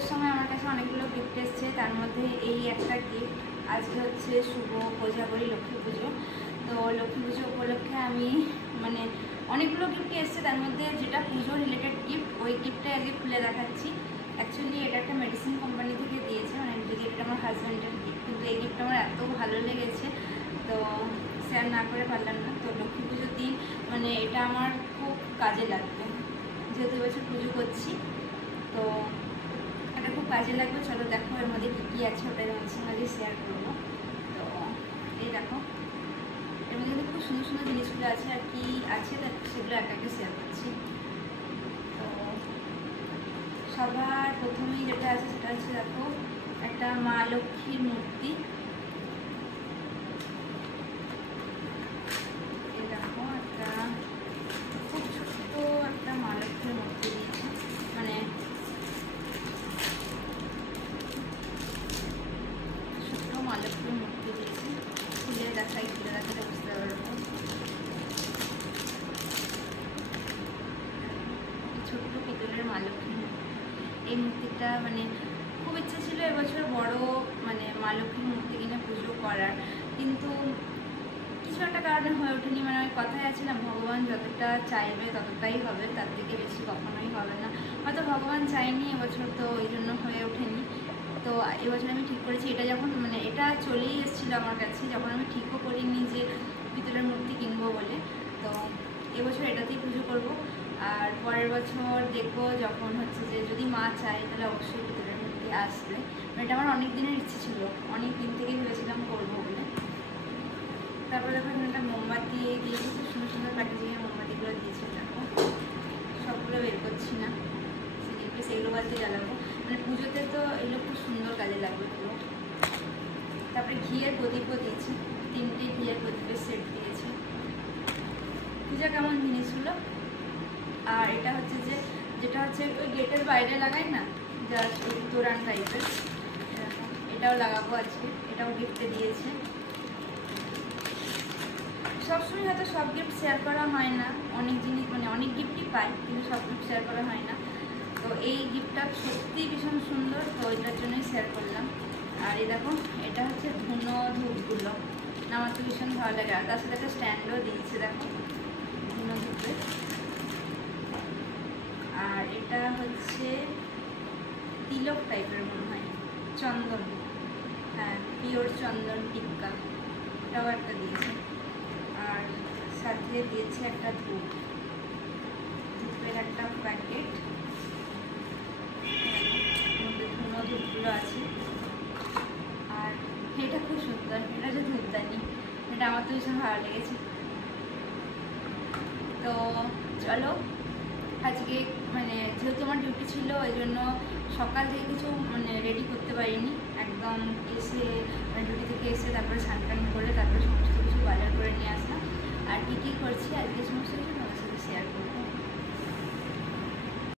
পুজোর সময় আমার কাছে অনেকগুলো গিফট এসছে, তার মধ্যে এই একটা গিফট। আজকে হচ্ছে শুভ কোজাগরী লক্ষ্মী পুজো। তো লক্ষ্মী পুজো উপলক্ষে আমি মানে অনেকগুলো গিফটই এসছে, তার মধ্যে যেটা পুজো রিলেটেড গিফট ওই গিফটটা আগে খুলে দেখাচ্ছি। অ্যাকচুয়ালি এটা একটা মেডিসিন কোম্পানি থেকে দিয়েছে, মানে যদি এটা আমার হাজব্যান্ডের গিফট, কিন্তু এই গিফটটা আমার এত ভালো লেগেছে তো শেয়ার না করে পারলাম না। তো লক্ষ্মী পুজোর দিন মানে এটা আমার খুব কাজে লাগবে, যেহেতু এবছর পুজো করছি তো এটা খুব কাজে লাগবে। চলো দেখো এর মধ্যে কী কী আছে, ওটা তোমাদের সঙ্গে আগে শেয়ার করবো। তো এই দেখো এর মধ্যে কিন্তু খুব সুন্দর সুন্দর জিনিসগুলো আছে, আর কি আছে সেগুলো এক একে শেয়ার করছি। তো সবার প্রথমেই যেটা আছে সেটা হচ্ছে দেখো একটা মা লক্ষ্মীর মূর্তি। এই দেখো একটা খুব ছোট্ট একটা মা লক্ষ্মীর মূর্তি দিয়েছে, মানে ছোট্ট মা লক্ষ্মীর মূর্তি দিয়েছে। খুলে দেখাই, খুলে দেখাতে বুঝতে পারবো। ছোট্ট পিতলের মা লক্ষ্মীর মূর্তি। এই মূর্তিটা মানে খুব ইচ্ছে ছিল এবছর বড় মানে মা লক্ষ্মীর মূর্তি কিনে পুজো করার, কিন্তু কিছু একটা কারণে হয়ে ওঠেনি। মানে আমি কথায় আছিলাম ভগবান যতটা চাইবে ততটাই হবে, তার থেকে বেশি কখনোই হবে না। হয়তো ভগবান চাইনি এবছর, তো ওই জন্য হয়ে ওঠেনি। তো এবছর আমি ঠিক করেছি, এটা যখন মানে এটা চলেই এসেছিলো আমার কাছে, যখন আমি ঠিকও করিনি যে পিতলের মূর্তি কিনবো বলে, তো এবছর এটাতেই পুজো করব। আর পরের বছর দেখবো যখন হচ্ছে যে যদি মা চায় তাহলে অবশ্যই পিতলের মূর্তি আসবে। এটা আমার অনেক দিনের ইচ্ছে ছিল, অনেক দিন থেকেই ভেবেছিলাম করবো বলে। তারপরে দেখো এখানে একটা মোমবাতি দিয়েছে, সুন্দর সুন্দর প্যাকেজিংয়ের মোমবাতিগুলো দিয়েছে। দেখো সবগুলো বের করছি না, সেগুলো বাজতে জ্বালাবো, মানে পুজোতে তো এগুলো খুব সুন্দর কাজে লাগবে পুরো। তারপরে ঘিয়ের প্রদীপও দিয়েছি, 3টে ঘিয়ের প্রদীপের সেট দিয়েছি। পূজা কেমন জিনিসগুলো। আর এটা হচ্ছে যে যেটা হচ্ছে ওই গেটের বাইরে লাগাই না, যা তোরান টাইপের, এটাও লাগাবো আজকে, এটাও গিফটে দিয়েছে। সবসময় হয়তো সব গিফট শেয়ার করা হয় না, অনেক জিনিস মানে অনেক গিফটই পাই কিন্তু সব গিফট শেয়ার করা হয় না। তো এই গিফটটা সত্যিই ভীষণ সুন্দর, তো এটার জন্যই শেয়ার করলাম। আর এই দেখো এটা হচ্ছে ধুনো ধূপগুলো, আমার তো ভীষণ ভালো লাগে। আর তার সাথে একটা স্ট্যান্ডও দিয়েছে দেখো ধুনো ধূপের। আর এটা হচ্ছে তিলক টাইপের মনে হয়, চন্দন, হ্যাঁ পিওর চন্দন টিক্কা, এটাও একটা দিয়েছে। আর সাথে দিয়েছে একটা ধূপ, ধূপের একটা প্যাকেট, ধুনো ধূপগুলো আছে। আর এটা খুব সুন্দর, এটা হচ্ছে ধূপদানি, এটা আমার তো ভীষণ ভালো লেগেছে। তো চলো আজকে মানে যেহেতু আমার ডিউটি ছিল ওই জন্য সকাল থেকে কিছু মানে রেডি করতে পারিনি, একদম এসে মানে ডিউটি থেকে এসে তারপরে স্নান টান করে তারপরে সমস্ত কিছু বাজার করে নিয়ে আসলাম। আর কী কী করছি আজকে সমস্ত কিছু তোমার সাথে শেয়ার করবো।